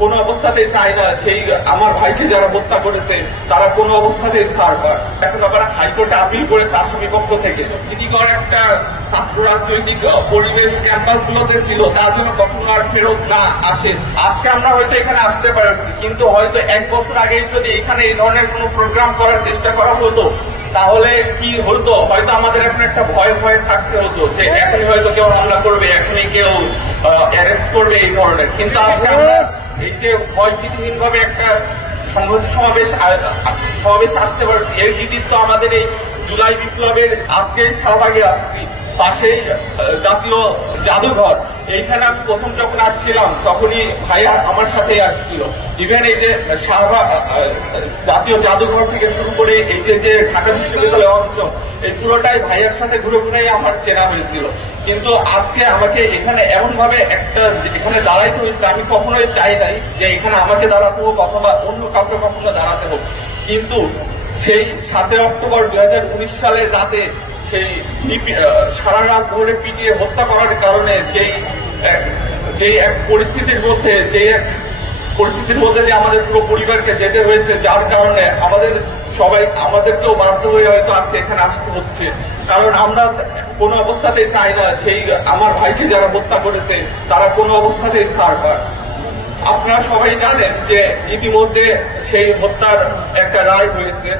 কোনো অবস্থাতেই চাই না সেই আমার ভাইকে যারা হত্যা করেছে তারা কোনো অবস্থাতেই ছাড় পায়। এখন আবার হাইকোর্টে আপিল করে তার বিপক্ষ থেকে ভীতিকর একটা ছাত্র রাজনৈতিক পরিবেশ ক্যাম্পাস গুলোতে ছিল, তার জন্য কখনো আর ফেরত না আসে। আজকে আমরা হয়তো এখানে আসতে পারছি, কিন্তু হয়তো 1 বছর আগে যদি এখানে এই ধরনের কোনো প্রোগ্রাম করার চেষ্টা করা হতো তাহলে কি হতো, হয়তো আমাদের এখন একটা ভয়ে থাকতে হতো যে এখনই হয়তো কেউ হামলা করবে, এখনই কেউ অ্যারেস্ট করবে এই ধরনের। কিন্তু আজকে আমরা এই যে ভয়ভীতিহীন ভাবে একটা সমাবেশ আসতে পারছি, এর কৃতিত্ব আমাদের এই জুলাই বিপ্লবের আজকে শাহবাগের পাশেই জাতীয় জাদুঘর। এইখানে আমি প্রথম যখন আসছিলাম তখনই ভাইয়া আমার সাথে আসছিল। ইভেন এই যে জাতীয় জাদুঘর থেকে শুরু করে এই যে ঢাকা বিশ্ববিদ্যালয় অঞ্চল, এই পুরোটাই ভাইয়ার সাথে ঘুরে ঘুরেই আমার চেনা হয়েছিল। কিন্তু আজকে আমাকে এখানে এমন ভাবে এখানে দাঁড়াইতে হয়েছে, আমি কখনোই চাই নাই যে এখানে আমাকে দাঁড়াতে হোক অথবা অন্য কাউকে কখনো দাঁড়াতে হোক। কিন্তু সেই 7 অক্টোবর 2019 সালের রাতে সেই সারা রাত ধরে পিটিয়ে হত্যা করার কারণে যেই এক পরিস্থিতির মধ্যে যে আমাদের পুরো পরিবারকে যেতে হয়েছে, যার কারণে আমাদেরকেও বাধ্য হয়ে হয়তো আজকে এখানে আসতে হচ্ছে। কারণ আমরা কোনো অবস্থাতেই চাই না সেই আমার ভাইকে যারা হত্যা করেছে তারা কোনো অবস্থাতেই ছাড় পায়। আপনারা সবাই জানেন যে ইতিমধ্যে সেই হত্যার একটা রায় হয়েছে।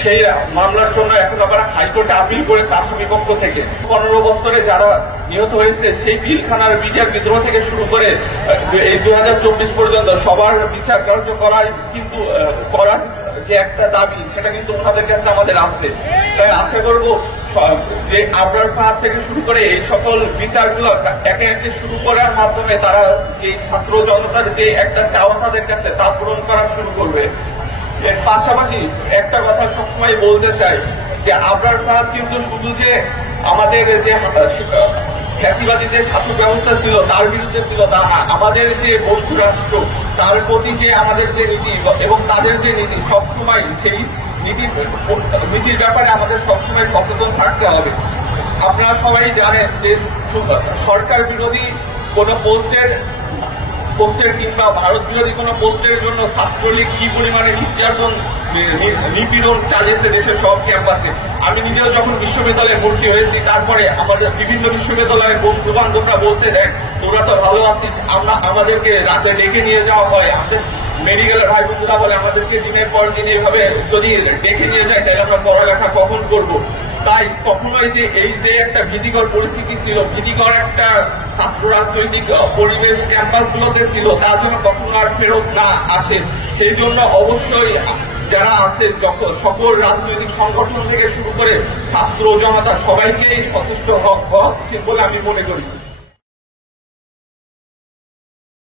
সেই মামলার জন্য এখন আবার হাইকোর্টে আপিল করে তার বিপক্ষ থেকে 15 বছরে যারা নিহত হয়েছে সেই পিলখানার বিচার বিদ্রোহ থেকে শুরু করে এই 2024 পর্যন্ত সবার বিচার কার্য করার যে একটা দাবি, সেটা কিন্তু ওনাদের কাছে আমাদের আছে। তাই আশা করব যে আবরার ফাহাদ থেকে শুরু করে এই সকল বিচারগুলো একে একে শুরু করার মাধ্যমে তারা যে ছাত্র জনতার যে একটা চাওয়া তাদের কাছে তা পূরণ করা শুরু করবে। এর পাশাপাশি একটা কথা সবসময় বলতে চাই যে আবরার ফাহাদ কিন্তু শুধু যে আমাদের যে খ্যাতিবাদী যে শাসক ব্যবস্থা ছিল তার বিরুদ্ধে ছিল তা না, আমাদের যে বন্ধু রাষ্ট্র তার প্রতি যে আমাদের যে নীতি এবং তাদের যে নীতি, সবসময় সেই নীতির ব্যাপারে আমাদের সবসময় সচেতন থাকতে হবে। আপনারা সবাই জানেন যে সরকার বিরোধী কোন পোস্টের কিংবা ভারত বিরোধী কোন পোস্টের জন্য ছাত্রলীগ কি পরিমাণে নিপীড়ন চালিয়েছে দেশের সব ক্যাম্পাসে। আমি নিজেও যখন বিশ্ববিদ্যালয়ে ভর্তি হয়েছি, তারপরে আমাদের বিভিন্ন বিশ্ববিদ্যালয়ের বন্ধু বান্ধবরা বলতে দেখ তোরা তো ভালো আছিস, আমাদেরকে রাতে ডেকে নিয়ে যাওয়া হয়, আমাদের মেডিকেলের ভাই বন্ধুরা বলে আমাদেরকে দিনের পর দিন এভাবে যদি ডেকে নিয়ে যায় তাহলে আমরা পড়ালেখা কখন করব। তাই কখনোই যে এই যে একটা ভীতিকর পরিস্থিতি ছিল, ভীতিকর একটা ছাত্র রাজনৈতিক পরিবেশ ক্যাম্পাস গুলোতে ছিল, তার জন্য কখনো আর ফেরত না আসে। সেই জন্য অবশ্যই যারা আছেন সকল রাজনৈতিক সংগঠন থেকে শুরু করে ছাত্র জনতা সবাইকেই সচেষ্ট হওয়া উচিত বলে আমি মনে করি।